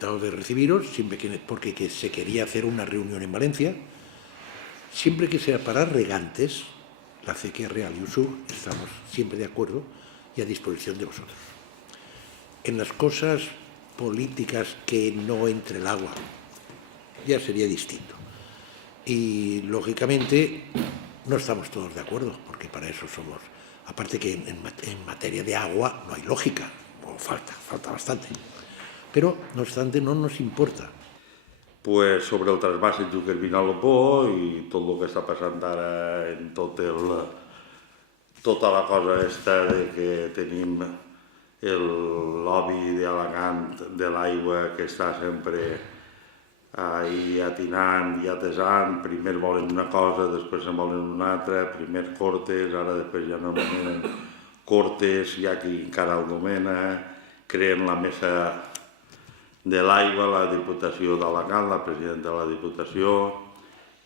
encantado de recibiros, porque se quería hacer una reunión en Valencia, siempre que sea para regantes, la acequia real y Usur, estamos siempre de acuerdo y a disposición de vosotros. En las cosas políticas que no entre el agua, ya sería distinto. Y, lógicamente, no estamos todos de acuerdo, porque para eso somos... Aparte que en materia de agua no hay lógica, o falta bastante. Però, no obstante, no nos importa. Pues sobre el trasbàs Júquer-Vinalopó i tot el que està passant ara en tota la cosa aquesta de que tenim el lobby d'Alacant de l'aigua que està sempre ahí atinant i atesant, primer volen una cosa, després en volen una altra, primer Cortes, ara després ja no nomenen Cortes, hi ha qui encara el nomena, creen la mesa de l'aigua, la Diputació d'Alacant, la presidenta de la Diputació,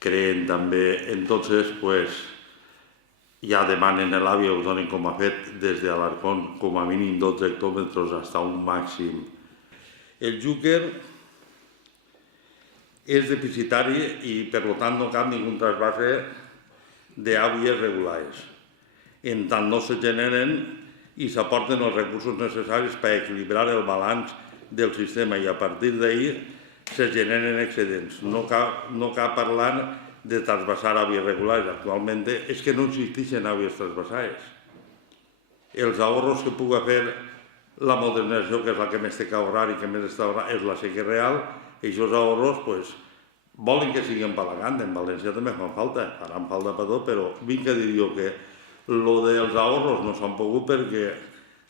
creen també, entonces, pues, ja demanen a l'AVIA, ho donen com a fet des de Alarcón, com a mínim 12 hectòmetres fins a un màxim. El Júquer és deficitari i, per tant, no cap ningú trasvase de aguas regulares. En tant no se generen i s'aporten els recursos necessaris per equilibrar el balanç del sistema i a partir d'ahí se generen excedents. No cal parlar de trasvasar aguas regulares. Actualment és que no existeixen aguas trasvasades. Els ahorros que pugui fer la modernització, que és la que més té que ahorrar i que més està ahorrant, és la sequera real, i aquests ahorros volen que siguin per Alacant. En València també fan falta, faran falta per tot, però vinc a dir jo que lo dels ahorros no s'han pogut perquè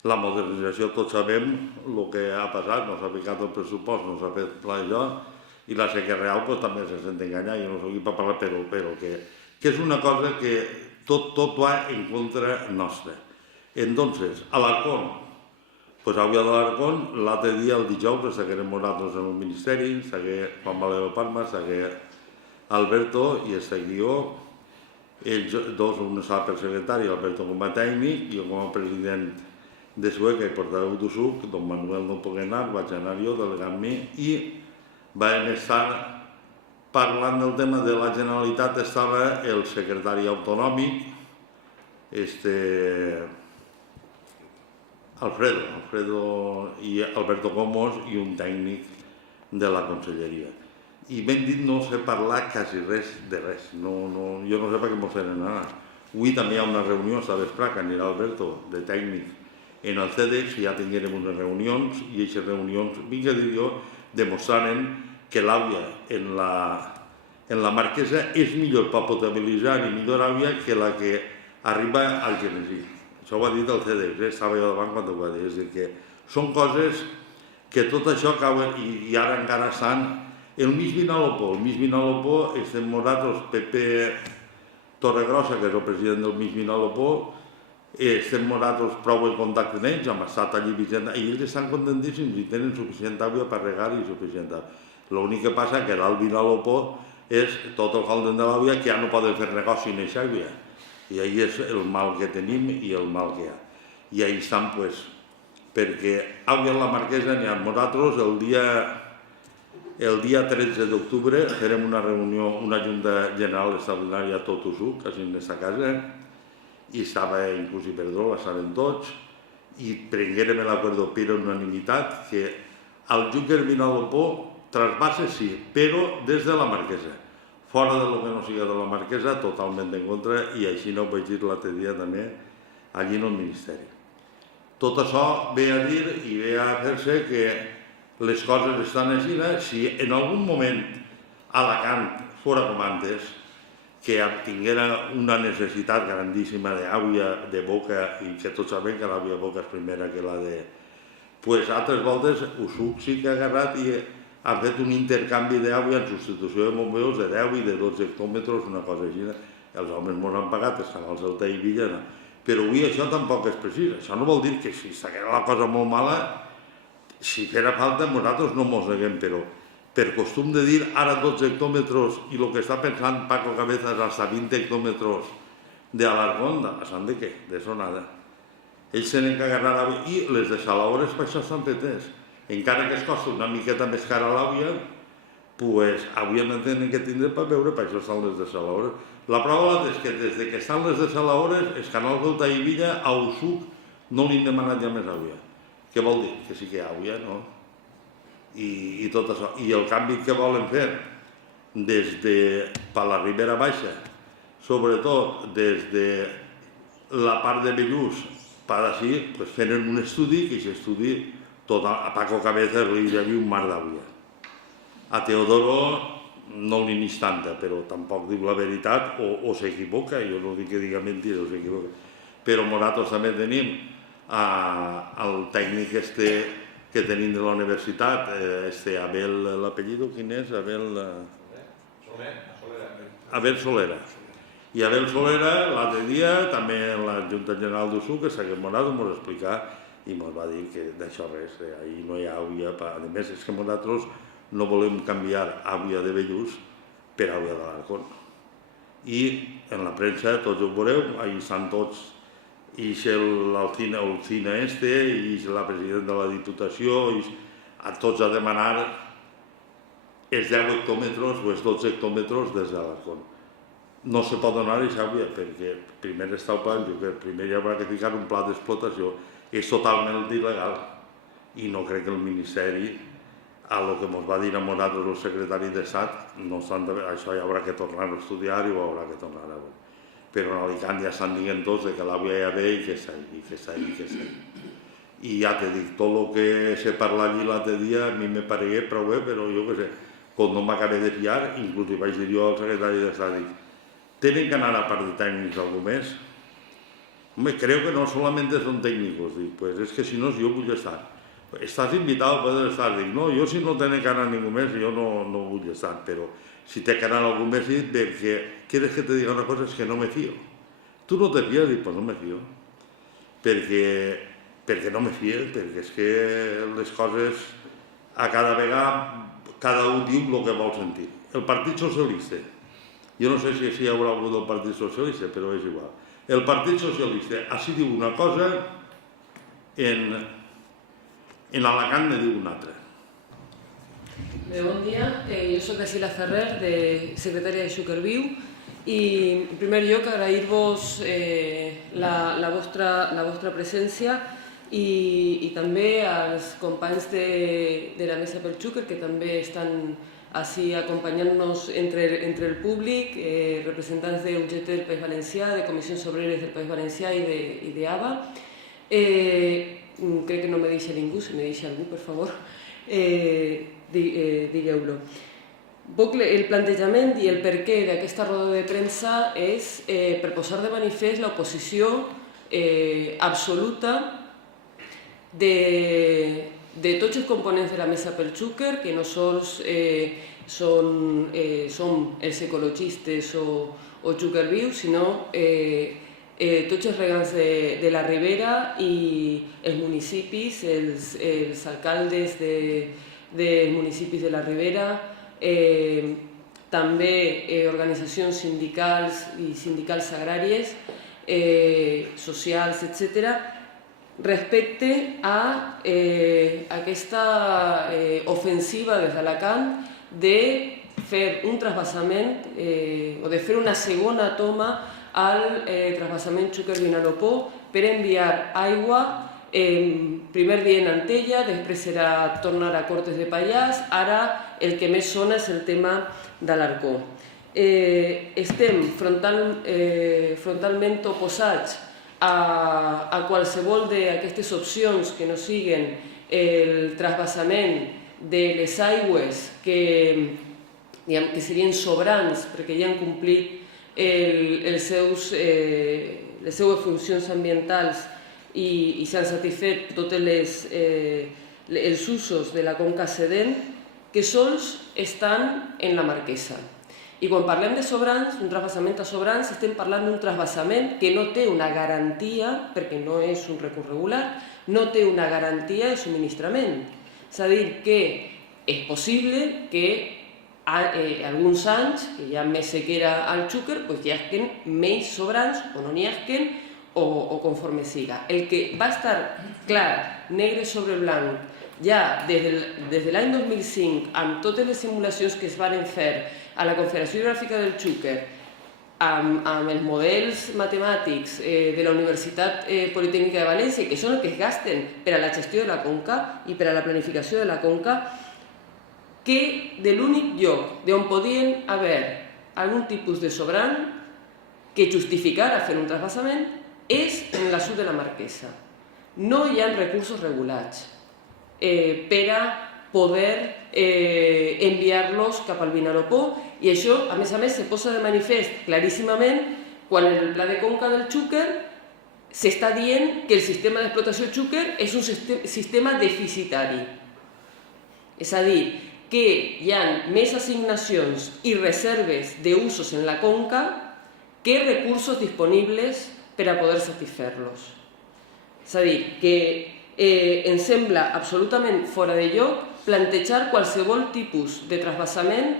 la modernització tots sabem el que ha passat, no s'ha ficat el pressupost, no s'ha fet pla de joc, i la sequera real també se sent enganyar, jo no soc aquí per parlar, però que és una cosa que tot va en contra nostra. Entonces, Alarcón, pues avui a l'Alarcón, l'altre dia, el dijous, seguirem nosaltres en el Ministeri, seguir Juan Valero Palma, seguir Alberto i el seguidor, ells dos, un està per secretari, Alberto com a tècnic, i jo com a president de Sueca i portaveu d'USUC, don Manuel no pogué anar, vaig anar jo, delegant mi, i vam estar parlant del tema de la Generalitat, estava el secretari autonòmic, Alfredo i Alberto Gomos i un tècnic de la conselleria. I m'han dit no sé parlar quasi res de res, jo no sé per què m'ho feren anar. Avui també hi ha una reunió, a vespre, que anirà Alberto, de tècnic, en el CEDEX, ja tinguérem unes reunions, i aquestes reunions, vinc a dir jo, demostraren que l'àvia en la Marquesa és millor per potabilitzar i millor àvia que la que arriba al Genesí. Això ho ha dit el CEDEX, estava jo davant quan ho va dir. És a dir, que són coses que tot això acaben i ara encara estan. El mig Vinalopó, estem nosaltres, Pepe Torregrossa, que és el president del mig Vinalopó, estem nosaltres prou en contacte amb ells, hem estat allí vigent, i ells estan contentíssims i tenen suficient aigua per regar i suficient aigua. L'únic que passa que l'alt Vinalopó és tot el falden de l'aigua que ja no poden fer negoci en aquesta aigua. I ahí és el mal que tenim i el mal que hi ha. I ahí estan, perquè aigua en la Marquesa n'hi ha. Nosaltres el dia 13 d'octubre farem una reunió, una junta general extraordinària a tot USUC, així en aquesta casa, i estava inclús Iberdrola, estaven tots, i prenguérem l'acord per unanimitat que el Júquer-Vinalopó trasbase sí, però des de la Marquesa. Fora de lo que no siga de la Marquesa, totalment en contra, i així no ho vaig dir l'altre dia també allí en el Ministeri. Tot això ve a dir i ve a fer-se que les coses estan així. Si en algun moment Alacant fora com antes, que tinguera una necessitat grandíssima d'aigua de boca, i que tots sabem que l'aigua de boca és primera que la de... Pues altres voltes USUC sí que ha agarrat i ha fet un intercanvi d'aigua en substitució de bombeus de 10 i de 12 hectòmetres, una cosa així. Els homes ens han pagat, els canals del Tay i Villena. Però avui això tampoc és precís. Això no vol dir que si s'haguera la cosa molt mala, si fera falta, nosaltres no mos neguem, però per costum de dir ara 12 hectòmetres i el que està pensant Paco Cabezas hasta 20 hectòmetres d'Alarcón, passant de què? De sonada. Ells tenen que agarrar i les desalabores per això estan fetes. encara que es costa una miqueta més cara l'àvia, pues avui no tenen que tindre per veure, per això estan les desaladores. La prova és que des que estan les desaladores, els canals d'Alta i Villa, a Usuc, no li han demanat ja més àvia. Què vol dir? Que sí que hi ha àvia, no? I tot això. I el canvi que volen fer des de per la Ribera Baixa, sobretot des de la part de Bellús per així, pues feren un estudi, que aquest estudi a Paco Cabezas li hi havia un mar d'àvia. A Teodoro no li n'hi tanta, però tampoc diu la veritat o s'equivoca, jo no dic que diga mentida o s'equivoca. Però nosaltres també tenim el tècnic que tenim de la universitat, Abel, l'apellido quin és? Abel Solera. I Abel Solera, l'altre dia, també en la Junta General d'Usuc, que s'ha morat, ens va explicar i ens va dir que d'això res, ahir no hi ha àvia. A més, és que nosaltres no volem canviar àvia de Bellús per àvia d'Alarcón. I en la premsa, tots ho veureu, ahir estan tots, i l'Alcina i la presidenta de la Diputació, a tots a demanar els 10 hectòmetres o els 12 hectòmetres des d'Alarcón. No se pot donar aquesta àvia perquè primer està el pla, primer hi haurà que ficar un pla d'explotació. És totalment il·legal i no crec que el Ministeri, a lo que ens va dir a nosaltres el secretari d'Estat, això hi haurà que tornar a estudiar i ho haurà que tornar a veure. Però en Alicant ja estan dient tots que l'àvia ja ve i que està ahí. I ja te dic, tot el que se parla allí l'altre dia a mi me paregué prou bé, però jo què sé, quan no m'acabé de fiar, inclús hi vaig dir jo al secretari d'Estat, tenen que anar a part de tècnics algú més? Home, creo que no solamente son técnicos, dic, pues es que si no yo vull estar. Estás invitado a poder estar, dic, no, jo si no tiene que anar ningú més, jo no vull estar, però si té que anar algú més, dic, perquè quieres que te diga una cosa, es que no me fío. Tu no te fías, dic, pues no me fío. Perquè no me fío, perquè és que les coses a cada vegada, cada un diu el que vol sentir. El Partit Socialista, jo no sé si hi haurà algú del Partit Socialista, però és igual. El Partit Socialista així diu una cosa, en Alacant ne diu una altra. Bon dia, jo soc Sila Ferrer, secretària de Xúquer Viu, i en primer lloc agrair-vos la vostra presència i també als companys de la Mesa pel Xúquer que també estan així acompanyant-nos entre el públic, representants d'UGT del País Valencià, de Comissions Obreres del País Valencià i d'AVA. Crec que no me deixa ningú, si me deixa algú, per favor, digueu-lo. El plantejament i el perquè d'aquesta roda de premsa és per posar de manifest l'oposició absoluta de tots els components de la Mesa pel Xúquer, que no sols són els ecologistes o Xúquer Viu, sinó tots els regants de la Ribera i els municipis, els alcaldes dels municipis de la Ribera, també organitzacions sindicals i sindicals agràries, socials, etc., respecte a aquesta ofensiva des d'Alacant de fer un trasbassament o de fer una segona toma al trasbassament Xúquer-Vinalopó per enviar aigua, primer dia en Antella, després serà tornar a Cortes de Pallars, ara el que més sona és el tema d'Alarcó. Estem frontalment oposats a qualsevol d'aquestes opcions que no siguin el trasbassament de les aigües que serien sobrants perquè ja han complit les seues funcions ambientals i s'han satisfet tots els usos de la conca sedent que sols estan en la Marquesa. I quan parlem de sobrants, un trasbassament a sobrants, estem parlant d'un trasbassament que no té una garantia, perquè no és un recurs regular, no té una garantia de subministrament. És a dir, que és possible que alguns anys, que hi ha més sequera al Xúquer, hi hagi menys sobrants o no n'hi hagi o conforme siga. El que va estar clar, negre sobre blanc, ja des de l'any 2005, amb totes les simulacions que es van fer a la Confederació Hidrogràfica del Xúquer, amb els models matemàtics de la Universitat Politècnica de València, que són els que es gasten per a la gestió de la conca i per a la planificació de la conca, que de l'únic lloc on podien haver algun tipus de sobrant que justificara fer un trasbassament és en la sud de la Marquesa. No hi ha recursos regulats per a poder enviar-los cap al Vinalopó, i això, a més, se posa de manifest claríssimament quan en el Pla de Conca del Xúquer s'està dient que el sistema d'explotació Xúquer és un sistema deficitari. És a dir, que hi ha més assignacions i reserves d'usos en la conca que recursos disponibles per a poder satisfer-los. És a dir, que em sembla absolutament fora de lloc plantejar qualsevol tipus de trasbassament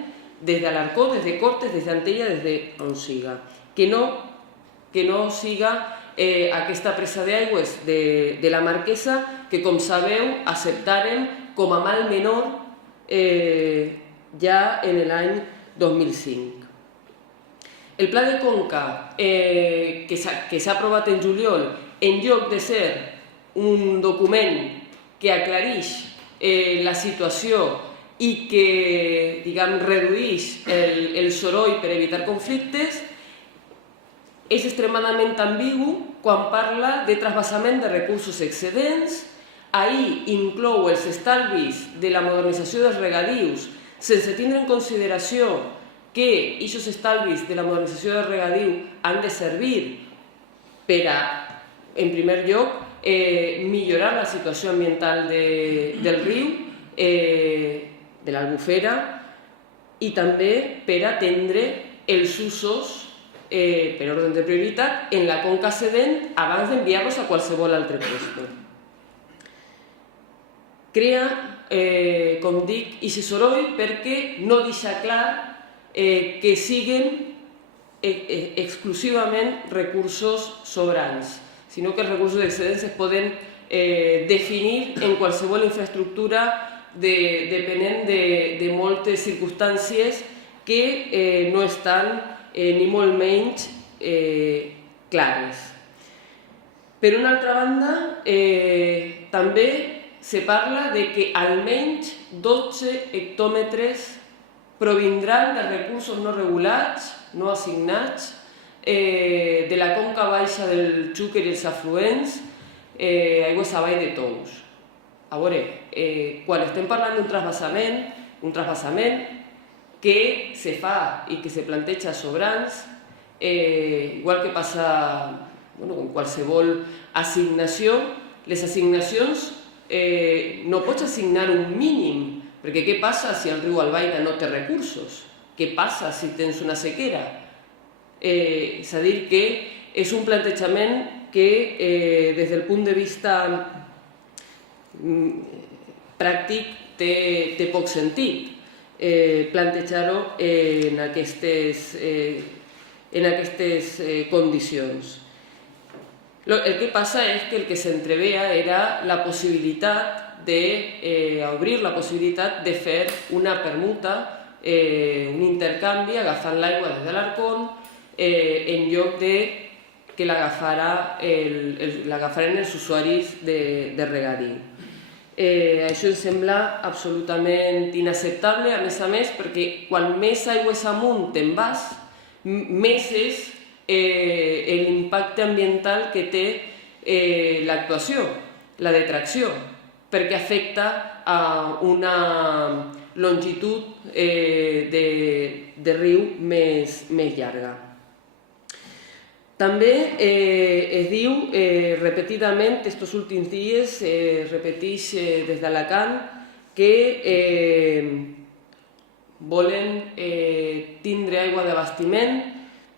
des de l'Arcó, des de Cortes, des d'Antella, des d'on siga. Que no siga aquesta presa d'aigües de la Marquesa que, com sabeu, acceptàrem com a mal menor ja en l'any 2005. El Pla de Conca que s'ha aprovat en juliol, en lloc de ser un document que aclareix la situació i que, diguem, redueix el soroll per evitar conflictes, és extremadament ambigu quan parla de trasbassament de recursos excedents. Ahir inclou els estalvis de la modernització dels regadius sense tindre en consideració que aquests estalvis de la modernització del regadiu han de servir per a, en primer lloc, millorar la situació ambiental del riu, de l'Albufera, i també per atendre els usos per ordre de prioritat en la conca cedent abans d'enviar-los a qualsevol altre lloc. Crea, com dic, aquest soroll perquè no deixa clar que siguin exclusivament recursos sobrants, sinó que els recursos excedents es poden definir en qualsevol infraestructura depenent de moltes circumstàncies que no estan ni molt menys clares. Per una altra banda, també se parla de que almenys 12 hectòmetres provindran de recursos no regulats, no assignats, de la conca baixa del Xúquer i els afluents, aigües avall de Tous. A veure, quan estem parlant d'un trasbassament que se fa i que se planteja sobrants, igual que passa en qualsevol assignació, les assignacions no pots assignar un mínim, perquè què passa si el riu Albaida no té recursos? Què passa si tens una sequera? És a dir, que és un plantejament que des del punt de vista pràctic té poc sentit plantejar-ho en aquestes condicions. El que passa és que el que s'entreveia era la possibilitat d'obrir la possibilitat de fer una permuta, un intercanvi agafant l'aigua des de l'Arcón en lloc de que l'agafaren els usuaris de regadiu. Això em sembla absolutament inacceptable, a més, perquè quan més aigües amunt te'n vas, més és l'impacte ambiental que té l'actuació, la detracció, perquè afecta a una longitud de riu més llarga. També es diu repetidament, aquests últims dies, repeteix des d'Alacant que volen tindre aigua d'abastiment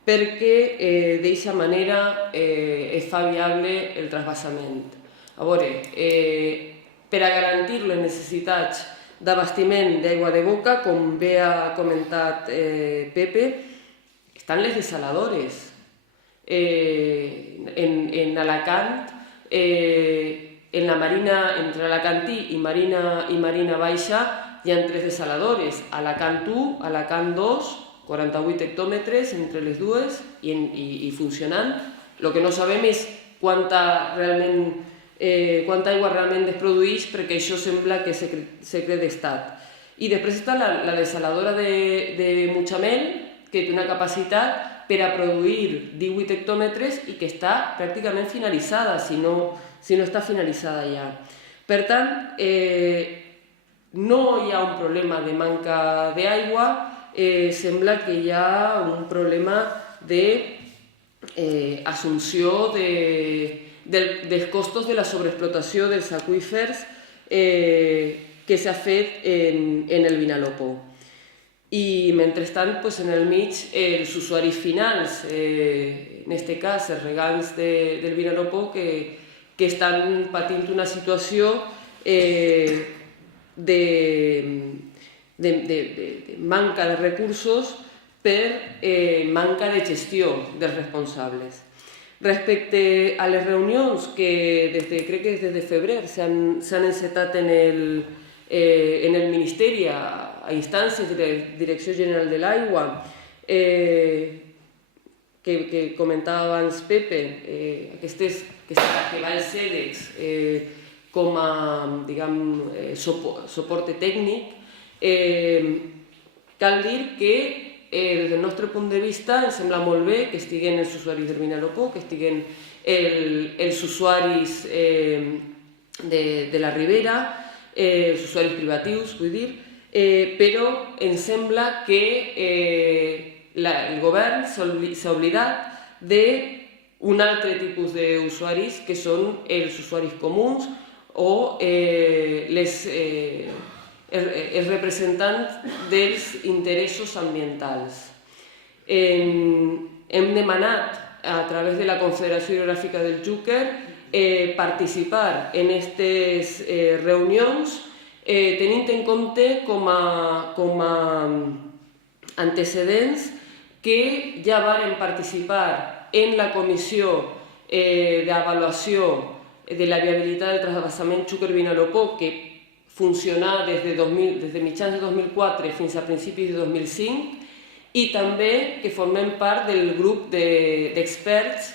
perquè d'aquesta manera es fa viable el trasbassament. A veure, per a garantir les necessitats d'abastiment d'aigua de boca, com bé ha comentat Pepe, estan les desaladores. En Alacant en la marina, entre Alacantí i Marina Baixa, hi ha 3 desaladores, Alacant 1, Alacant 2, 48 hectòmetres entre les dues i funcionant. El que no sabem és quanta aigua realment es produeix, perquè això sembla que és secret d'estat. I després està la desaladora de Mutxamel, que té una capacitat per a produir 18 hectòmetres i que està pràcticament finalitzada, si no està finalitzada ja. Per tant, no hi ha un problema de manca d'aigua, sembla que hi ha un problema d'assumpció dels costos de la sobreexplotació dels aqüífers que s'ha fet en el Vinalopó. I mentrestant, en el mig, els usuaris finals, en aquest cas els regants del Vinalopó, que estan patint una situació de manca de recursos per manca de gestió dels responsables. Respecte a les reunions que crec que des de febrer s'han encetat en el Ministeri a instàncies de la Direcció General de l'Aigua, que comentava abans Pepe, aquestes que va el CEDEX com a suport tècnic, cal dir que des del nostre punt de vista ens sembla molt bé que estiguen els usuaris del Vinalopó, que estiguen els usuaris de la Ribera, els usuaris privatius, vull dir, però ens sembla que el govern s'ha oblidat d'un altre tipus d'usuaris, que són els usuaris comuns o els representants dels interessos ambientals. Hem demanat a través de la Confederació Hidrogràfica del Xúquer participar en aquestes reunions, tenint en compte com a antecedents que ja varen participar en la comissió d'avaluació de la viabilitat del transvasament Xúquer-Vinalopó, que funcionà des de mitjans de 2004 fins a principis de 2005, i també que formem part del grup d'experts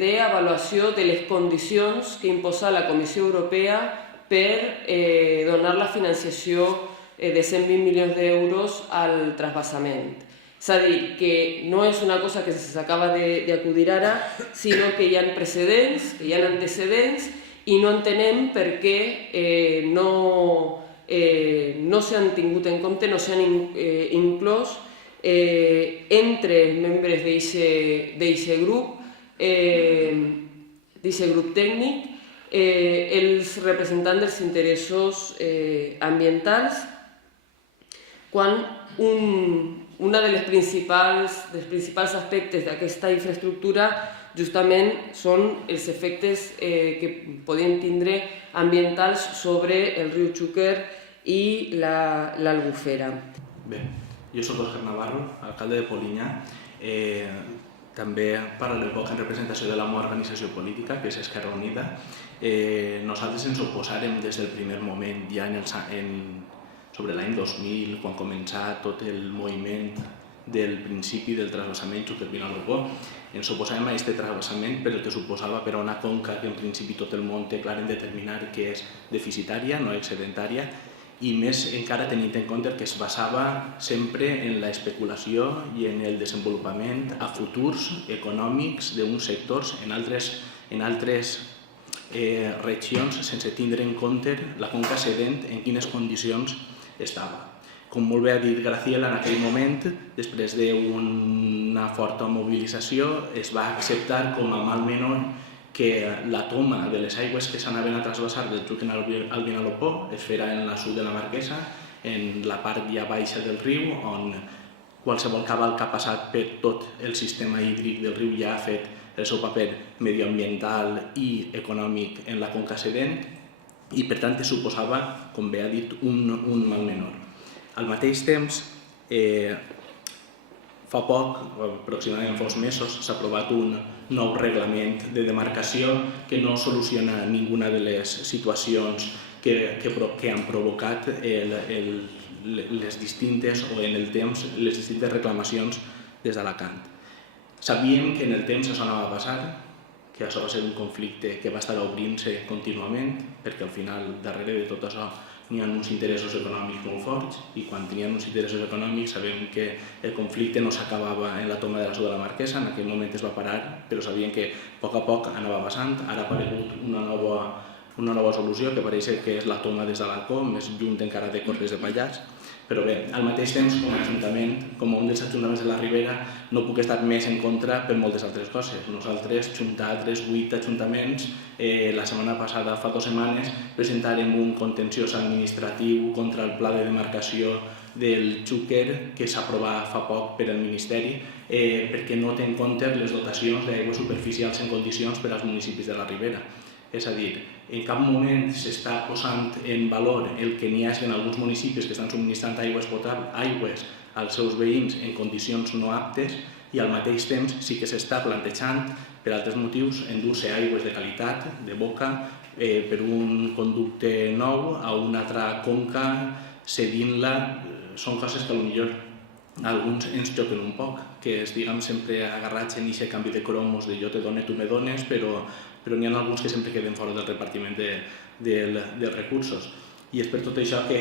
d'avaluació de les condicions que imposa la Comissió Europea per donar la financiació de 120 milions d'euros al transvasament. És a dir, que no és una cosa que s'acaba d'acudir ara, sinó que hi ha precedents, que hi ha antecedents, i no entenem per què no s'han tingut en compte, no s'han inclòs entre els membres d'aquest grup tècnic els representants dels interessos ambientals, quan un dels principals aspectes d'aquesta infraestructura justament són els efectes que podien tindre ambientals sobre el riu Xúquer i l'Albufera. Bé, jo soc Òscar Navarro, alcalde de Polinyà. També parlaré poc en representació de la meva organització política, que és Esquerra Unida. Nosaltres ens oposàrem des del primer moment, ja sobre l'any 2000, quan començà tot el moviment del principi del transvasament Xúquer-Vinalopó. Ens oposàvem a aquest transvasament per el que suposava per a una conca que en principi tot el món té clar en determinar que és deficitària, no excedentària, i més encara tenint en compte que es basava sempre en l'especulació i en el desenvolupament a futurs econòmics d'uns sectors en altres regions, sense tindre en compte la conca sedent en quines condicions estava. Com molt bé ha dit Graciela, en aquell moment, després d'una forta mobilització, es va acceptar com a mal menor que la toma de les aigües que s'anaven a trasbassar del Xúquer al Vinalopó es farà en la sud de la Marquesa, en la part ja baixa del riu, on qualsevol cabal que ha passat per tot el sistema hídric del riu ja ha fet el seu paper medioambiental i econòmic en la conca sedent, i per tant suposava, com bé ha dit, un mal menor. Al mateix temps, Fa poc, aproximadament fa uns mesos, s'ha aprovat un nou reglament de demarcació que no soluciona ninguna de les situacions que han provocat les distintes, o en el temps, les distintes reclamacions des d'Alacant. Sabíem que en el temps això anava a passar, que això va ser un conflicte que va estar obrint-se contínuament, perquè al final, darrere de tot això, n'hi ha uns interessos econòmics molt forts, i quan tenien uns interessos econòmics sabem que el conflicte no s'acabava en la toma de la Seu de la Marquesa, en aquell moment es va parar, però sabien que a poc anava passant. Ara ha aparegut una nova solució, que pareix que és la toma des de l'Arcó, més lluny encara de Cortes de Pallars. Però bé, al mateix temps, com a ajuntament, com un dels ajuntaments de la Ribera, no puc estar més en contra per moltes altres coses. Nosaltres, juntar altres 8 ajuntaments, la setmana passada, fa 2 setmanes, presentarem un contenciós administratiu contra el pla de demarcació del Xúquer, que s'aprova fa poc per al Ministeri, perquè no té en compte les dotacions d'aigües superficials en condicions per als municipis de la Ribera. És a dir, en cap moment s'està posant en valor el que n'hi hagi en alguns municipis que estan subministrant aigües als seus veïns en condicions no aptes, i al mateix temps sí que s'està plantejant, per altres motius, endur-se aigües de qualitat, de boca, per un conducte nou a una altra conca, cedint-la. Són coses que potser alguns ens xoquen un poc, que estiguem sempre agarrats en aquest canvi de cromos de jo te dono, tu me dones, però n'hi ha alguns que sempre queden fora del repartiment dels recursos. I és per tot això que,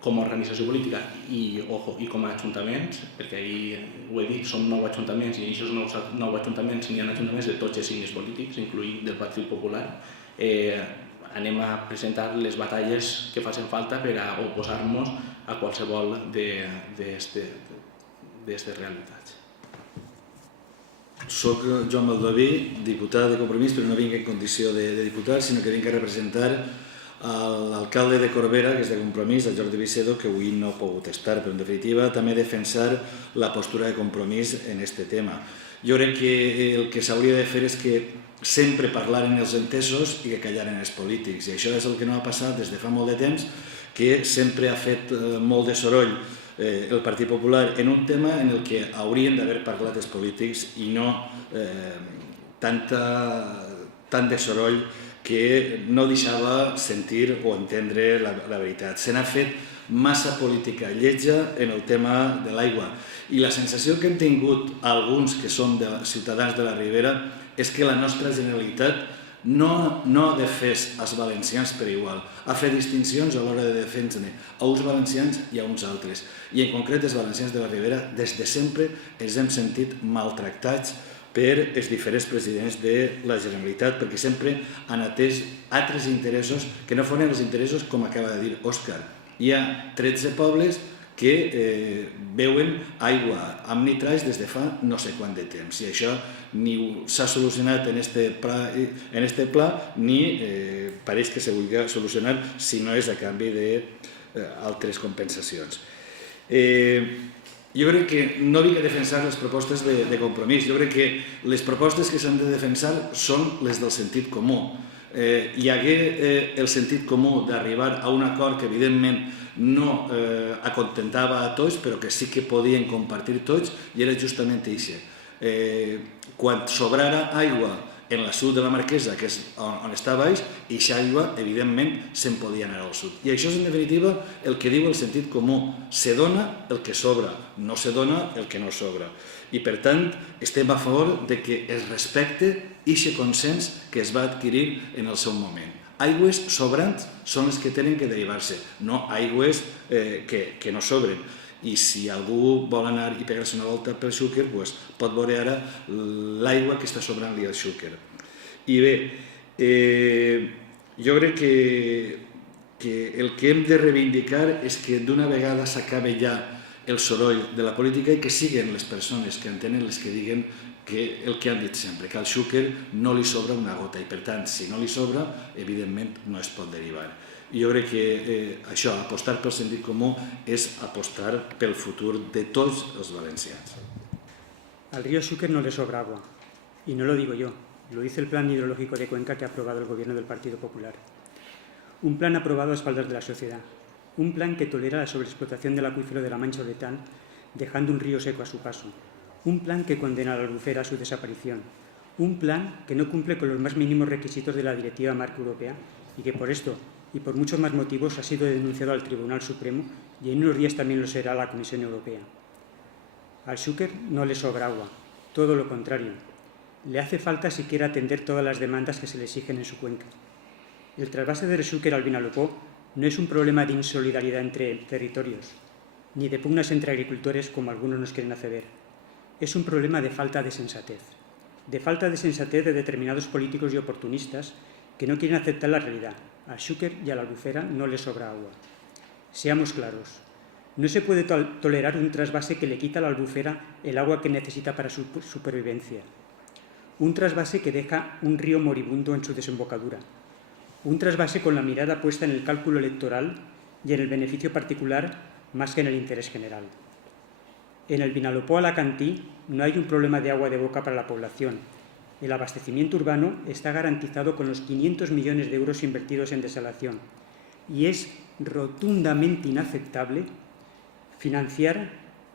com a organització política i com a ajuntaments, perquè ahir ho he dit, som 9 ajuntaments, i en aquests 9 ajuntaments n'hi ha ajuntaments de tots els signes polítics, incloït del Partit Popular, anem a presentar les batalles que facin falta per a oposar-nos a qualsevol d'aquestes realitats. Soc Joan Baldoví, diputat de Compromís, però no vinc en condició de diputat, sinó que vinc a representar l'alcalde de Corbera, que és de Compromís, el Jordi Vicedo, que avui no ha pogut estar, però en definitiva també defensar la postura de Compromís en aquest tema. Jo crec que el que s'hauria de fer és que sempre parlaren els entesos i que callaren els polítics, i això és el que no ha passat des de fa molt de temps, que sempre ha fet molt de soroll el Partit Popular en un tema en el que haurien d'haver parlat els polítics i no tant de soroll que no deixava sentir o entendre la veritat. Se n'ha fet massa política lletja en el tema de l'aigua, i la sensació que hem tingut alguns que som ciutadans de la Ribera és que la nostra Generalitat no ha defès els valencians per igual, ha fet distincions a l'hora de defensar a uns valencians i a uns altres, i en concret els valencians de la Ribera des de sempre ens hem sentit maltractats per els diferents presidents de la Generalitat, perquè sempre han atès altres interessos que no foren els interessos, com acaba de dir Òscar. Hi ha 13 pobles que beuen aigua amb nitrats des de fa no sé quant de temps, i això ni s'ha solucionat en este pla ni pareix que se vulgui solucionar si no és a canvi d'altres compensacions. Jo crec que no vinc a defensar les propostes de Compromís, jo crec que les propostes que s'han de defensar són les del sentit comú. Hi hagué el sentit comú d'arribar a un acord que evidentment no acontentava a tots, però que sí que podien compartir tots, i era justament això. Quan sobrara aigua en la sud de la Marquesa, que és on està baix, i aquesta aigua, evidentment, se'n podia anar al sud. I això és, en definitiva, el que diu el sentit comú. Se dona el que sobra, no se dona el que no sobra. I, per tant, estem a favor de que es respecte aquest consens que es va adquirir en el seu moment. Aigües sobrants són les que tenen que derivar-se, no aigües que no sobren. I si algú vol anar i pegar-se una volta pel Xúquer, pot veure ara l'aigua que està sobrant-li al Xúquer. I bé, jo crec que el que hem de reivindicar és que d'una vegada s'acabe ja el soroll de la política i que siguin les persones que entenen les que diguen el que han dit sempre, que al Xúquer no li sobra una gota, i per tant, si no li sobra, evidentment no es pot derivar. Jo crec que això, apostar pel sentit comú, és apostar pel futur de tots els valencians. Al río Xúquer no le sobra agua, y no lo digo yo, lo dice el Plan Hidrológico de Cuenca que ha aprobado el Gobierno del Partido Popular. Un plan aprobado a espaldas de la sociedad, un plan que tolera la sobreexplotación del acuífero de la Mancha Oretán, dejando un río seco a su paso, Un plan que condena a la Albufera a su desaparición. Un plan que no cumple con los más mínimos requisitos de la Directiva Marco Europea y que por esto y por muchos más motivos ha sido denunciado al Tribunal Supremo y en unos días también lo será la Comisión Europea. Al Xúquer no le sobra agua, todo lo contrario. Le hace falta si quiere atender todas las demandas que se le exigen en su cuenca. El trasvase del Xúquer al Vinalopó no es un problema de insolidaridad entre territorios, ni de pugnas entre agricultores como algunos nos quieren hacer ver. Es un problema de falta de sensatez de determinados políticos y oportunistas que no quieren aceptar la realidad. Al Xúquer y a la Albufera no le sobra agua. Seamos claros, no se puede tolerar un trasvase que le quita a la Albufera el agua que necesita para su supervivencia. Un trasvase que deja un río moribundo en su desembocadura. Un trasvase con la mirada puesta en el cálculo electoral y en el beneficio particular más que en el interés general. En el Vinalopó-Alacantí no hay un problema de agua de boca para la población. El abastecimiento urbano está garantizado con los 500 millones de euros invertidos en desalación y es rotundamente inaceptable financiar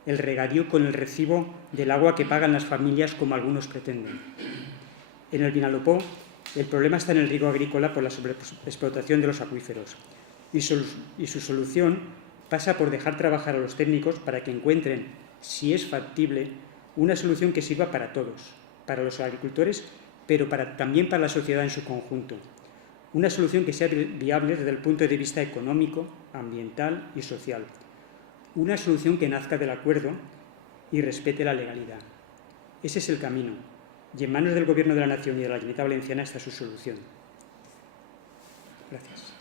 el regadío con el recibo del agua que pagan las familias como algunos pretenden. En el Vinalopó el problema está en el riego agrícola por la sobreexplotación de los acuíferos y su solución pasa por dejar trabajar a los técnicos para que encuentren, si es factible, una solución que sirva para todos, para los agricultores, pero también para la sociedad en su conjunto. Una solución que sea viable desde el punto de vista económico, ambiental y social. Una solución que nazca del acuerdo y respete la legalidad. Ese es el camino, y en manos del Gobierno de la Nación y de la Generalitat Valenciana está su solución. Gracias.